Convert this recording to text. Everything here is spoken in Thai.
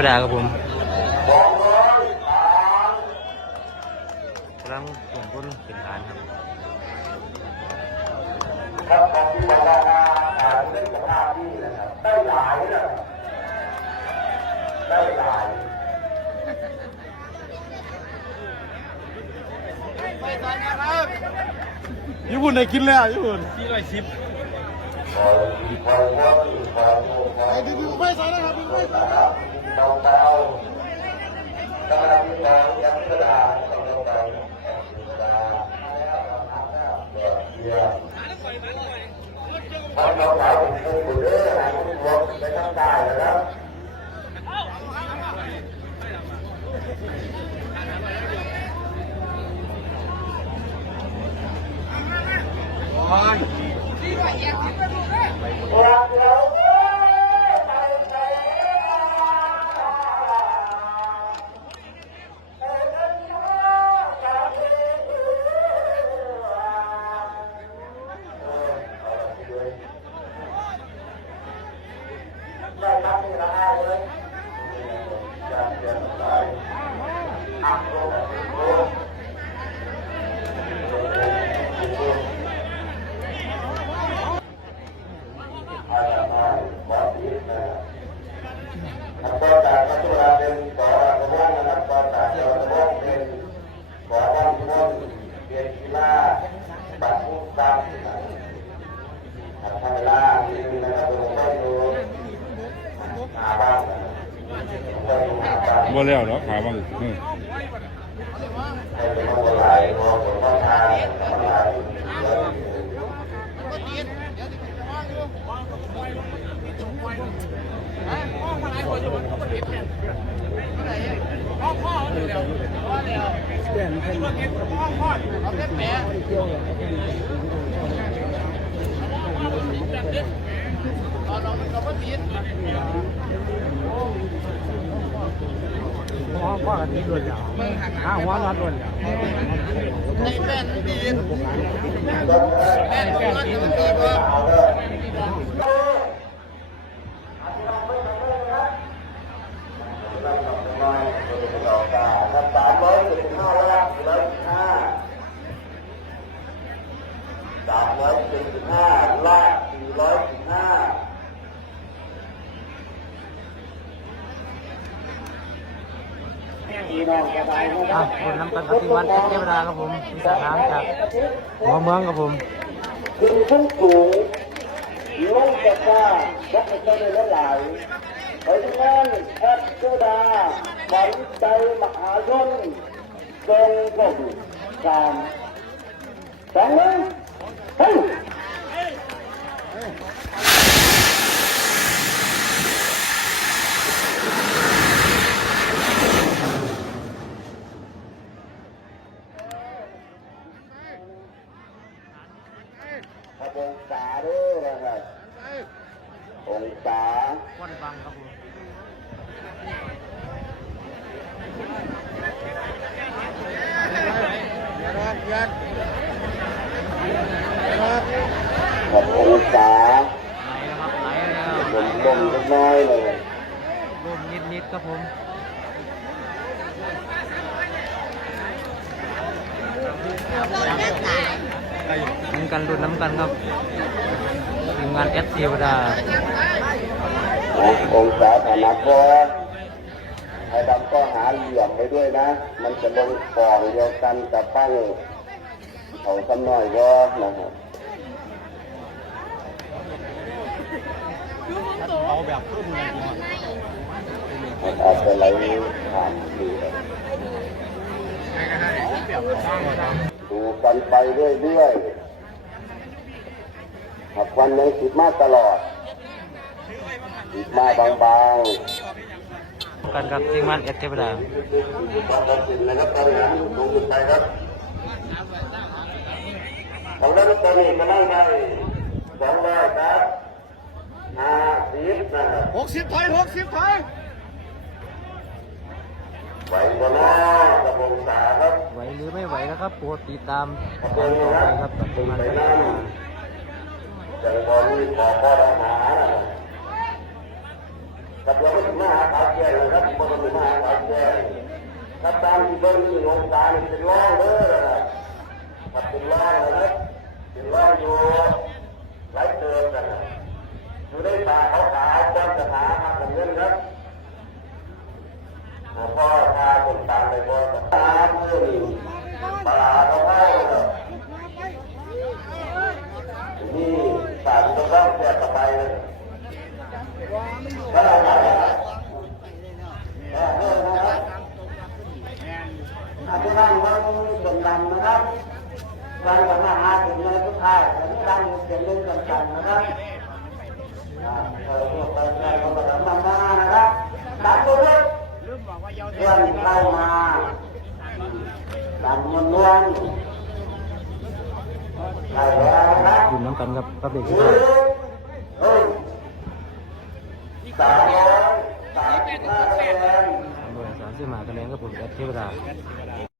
วดาครับผมกำลังส่งคนเป็นฐานครับครับของที่บอกว่าอ่าเรื่องสภาพที่นะครับได้หลายนะได้หลายญี่ปุ่นได้กินแล้วญี่ปุ่นที่ไรชิปคอยคอยว่าคอยคอยไอ้ที่อยู่ไม่ใส่นะครับพี่ไม่ใส่เราเบาตอนที่เรายั งกระดาษต้องเราเบากระดาษเดียวพอเราเบาถึงผู้เรื่อยๆรวมไปทั้งได้แล้ว ก็จากพระตุลาเป็นขอพระว่างนะครับก็จากพระว่างเป็นขอว่างพ้นเปลี่ยนกีฬาบัตรผู้ตามทำเวลาที่มีนะครับผมก็อยู่หาบ้านก็อยู่หา บ่แล้วเนาะขาบ้างอืมให้เป็นคนหลายพอผ ว่ากันคนหลายแล้วพ่อพ่อกันนี่ด้วยแล้วอ้าวหัวร้อนด้วยแล้วสามร้อยสิบห้าละร้อยสิบห้าสามร้อยสิบห้าละสี่ร้อยสิบห้า อะคนน้ำกันปฏิวัติเทวดาครับผมมีสถานจากหัวเมืองครับผมขึ้นขึ้สูงลงจากฟ้าวัดในใจละหลายไปที่นั่นแอดเจ้าดาหวังใจมหาชนทรงพงสามสองหนึ่งเฮ้ย องศาด้วยนะครับองศาควันบังครับผมพระองศาไหลแล้วครับไหลแล้วลมลมเล็กน้อยเลยลมนิดๆครับผม น้ำกันรุ่นน้ำกันครับทีมงานแอดเทวดาองศาฐานะก็ให้ดำก็หาเหลี่ยมไปด้วยนะ มันจะลงกล่องเดียวกันกับปั้งเขาสักหน่อยก็นะครับเอาแบบขึ้นเลยก่อนอาจจะไหลผ่านดู ดูกันไปเรื่อยๆหากวันยังติดมาตลอดติดมาบางๆกันกับทีมงานแอดเทวดาความตัดสินนะครับตอนนี้ลงไปครับทางด้านตอนนี้มานั่งได้สองร้อยครับห้าสิบนะครับหกสิบถอยหกสิบถอยไหวบนน้าตะบงสาครับไหวหรือไม่ไหวนะครับโปรดติดตามตะบตอนงต่อนะไปครับกับทีมงานไปแอดเทนั่งวดาจังบอลนี่ขอพ่อทหารกับเราไม่ถึงมาหาขาแก่เลยครับหายไปเลยถ้าตามที่เบิ้งที่ลงตานี่เป็นร้องเลยถ้าเป็นร้องเลยเป็นร้องอยู่หลายเติมกันนะอยู่ได้ตาเขาขาวจ้องจะหามาเป็นเงินครับ พ่อพาคนตามไปบ่ตาเมื่อนี่ปลาเขาเข้าเลยนี่สามก็ต้องเสียต่อไปเลยก็ได้ครับเออเออนะอาจจะนั่งว่าเป็นลำนะครับการกับมาหาถึงในทุกท่ายแต่ไม่ดังเป็นเรื่องสำคัญนะครับอ่าเออพวกไปแม่ก็มาทำมานะครับดังตัวเล็ก เพื่อนเข้ามาดันนวลนวล ยืนะครับดื่มน้ำกันกับกับเด็กหที่นึ่บ้านงเฮ้ยสามสามสิบห้าคะแนนตำรวจสามสิบหมาคะแนนกับผมแอดเทวดา